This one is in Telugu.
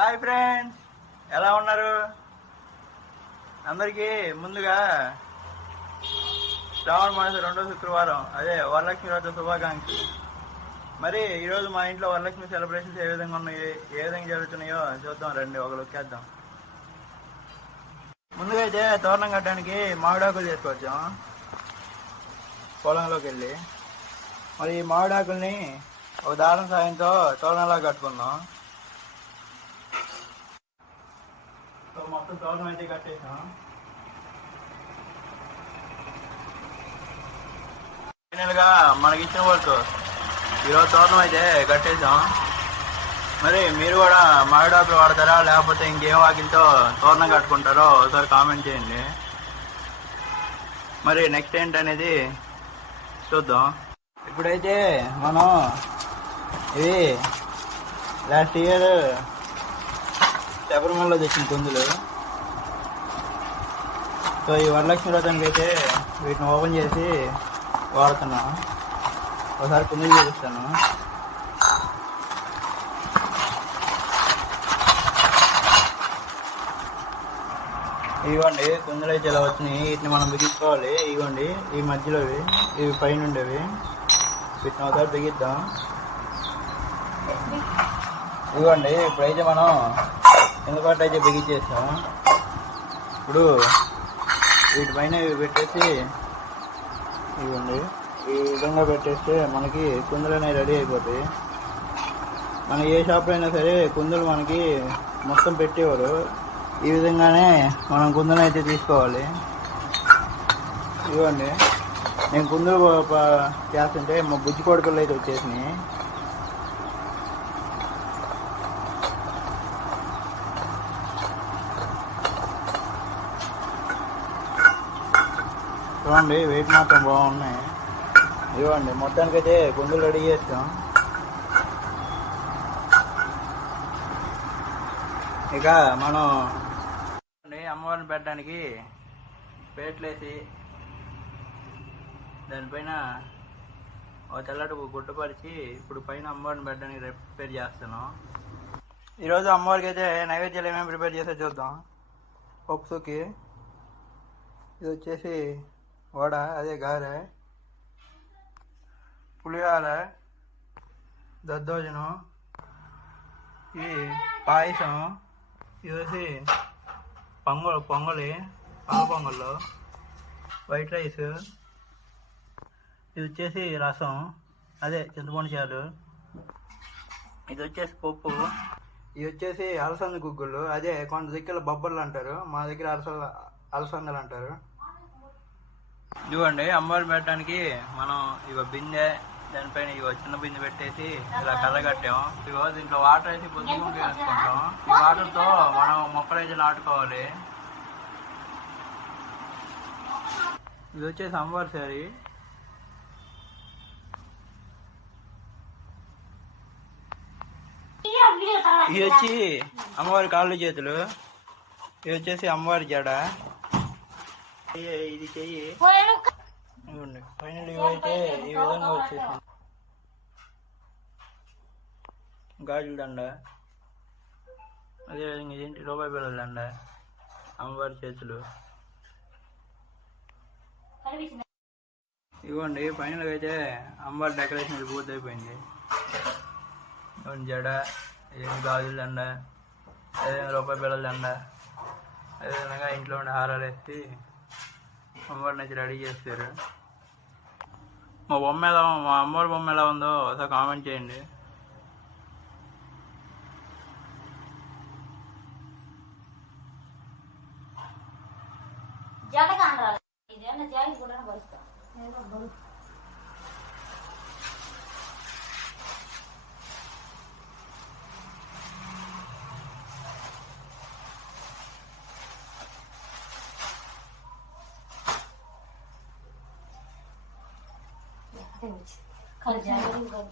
Hi friends. ఎలా ఉన్నారు? అందరికీ ముందుగా శ్రావణ మాసం రెండో శుక్రవారం అదే వరలక్ష్మి వ్రత శుభాకాంక్షలు. మరి ఈరోజు మా ఇంట్లో వరలక్ష్మి సెలబ్రేషన్స్ ఏ విధంగా ఉన్నాయి? ఏ విధంగా జరుగుతున్నాయో చూద్దాం రండి ఒక లొక్కేద్దాం ముందుగా అయితే తోరణం కట్టడానికి మామిడాకులు తీసుకొచ్చాం. పొలంలోకి వెళ్ళి. మరి ఈ మామిడాకుల్ని ఒక దారం సాయంతో తోరణంలా కట్టుకుందాం సో మొత్తం తోరణం అయితే కట్టేసాం ఫైనల్గా మనకి ఇచ్చిన వర్క్ ఈరోజు తోరణం అయితే కట్టేసాం మరి మీరు కూడా మరడాపులు వాడతారా? లేకపోతే ఇంకేం ఆకిలతో తోరణం కట్టుకుంటారో ఒకసారి కామెంట్ చేయండి. మరి నెక్స్ట్ ఏంటనేది చూద్దాం. ఇప్పుడైతే మనం ఇవి లాస్ట్ ఇయర్ శబరిమలలో తెచ్చిన కుందులు సో ఈ వరలక్ష్మి వ్రతానికి అయితే వీటిని ఓపెన్ చేసి వాడుతున్నా. ఒకసారి కుందులు చూపిస్తాను. ఇవ్వండి కుందులు అయితే ఇలా వచ్చినాయి. వీటిని మనం బిగించుకోవాలి. ఇవ్వండి ఈ మధ్యలోవి ఇవి పైన ఉండేవి. వీటిని ఒకసారి బిగిద్దాం. ఇవ్వండి ఇప్పుడైతే మనం ఎందుకంటే అయితే బిగించేసాం ఇప్పుడు వీటిపైన ఇవి పెట్టేసి ఇవ్వండి. ఈ విధంగా పెట్టేస్తే మనకి కుందులు అనేవి రెడీ అయిపోతాయి. మన ఏ షాప్లో అయినా సరే కుందులు మనకి మొత్తం పెట్టేవారు. ఈ విధంగానే మనం కుందులు అయితే తీసుకోవాలి. ఇవ్వండి. నేను కుందులు చేస్తుంటే మా బుజ్జి కొడుకులు అయితే వచ్చేసినాయి. చూడండి వెయిట్ మాత్రం బాగున్నాయి. ఇవ్వండి మొత్తానికైతే గుండెలు రెడీ చేస్తాం. ఇక మనం అమ్మవారిని పెట్టడానికి పేట్లేసి దానిపైన ఒక తెల్లటి గుడ్డపరిచి ఇప్పుడు పైన అమ్మవారిని పెట్టడానికి ప్రిపేర్ చేస్తాను ఈరోజు అమ్మవారికి అయితే నైవేద్యాలు ఏమేమి ప్రిపేర్ చేస్తే చూద్దాం. పప్పుకి ఇది వచ్చేసి వడ అదే గారె పులిహార దద్దోజనం ఇది పాయసం ఇది వచ్చి పొంగల్ పొంగలి పాల పొంగళ్ళు వైట్ రైస్ ఇది వచ్చేసి రసం అదే చింతపండు చారు ఇది వచ్చేసి పప్పు ఇది వచ్చేసి అలసంద గుగ్గులు అదే కొంత దగ్గర బొబ్బర్లు అంటారు మా దగ్గర అలస అలసందలు అంటారు. చూడండి అమ్మవారు పెట్టడానికి మనం ఇగో బిందె దానిపైన ఇగో చిన్న బిందె పెట్టేసి ఇలా కళ్ళగట్టాం ఇగో దీంట్లో వాటర్ వేసి పొద్దుకుంటూ వేసుకుంటాం ఈ వాటర్తో మనం మొక్కలు అయితే నాటుకోవాలి. ఇది వచ్చేసి అమ్మవారి సారీ ఇది వచ్చి అమ్మవారి కాళ్ళు చేతులు. ఇది వచ్చేసి అమ్మవారి జడ. ఇది చెయ్యి ఇవ్వండి ఫైనల్ ఇవైతే ఈ విధంగా వచ్చేసింది గాజుల దండ అదేవిధంగా ఇదేంటి రూపాయి బిళ్ళల దండ అమ్మవారి చేతులు. ఇవ్వండి ఫైనల్గా అయితే అమ్మవారి డెకరేషన్ పూర్తి అయిపోయింది ఇవ్వండి జడ ఇదేంటి గాజుల దండ అదేవిధంగా రూపాయి బిళ్ళల దండ అదేవిధంగా ఇంట్లో ఉండే హారాలు ఎత్తి అమ్మవారిని నుంచి రెడీ చేస్తారు. మా బొమ్మ ఎలా మా అమ్మవారి బొమ్మ ఎలా ఉందో ఒకసారి కామెంట్ చేయండి. జడ కూడా Evet. Kalacağım. Kalacağım.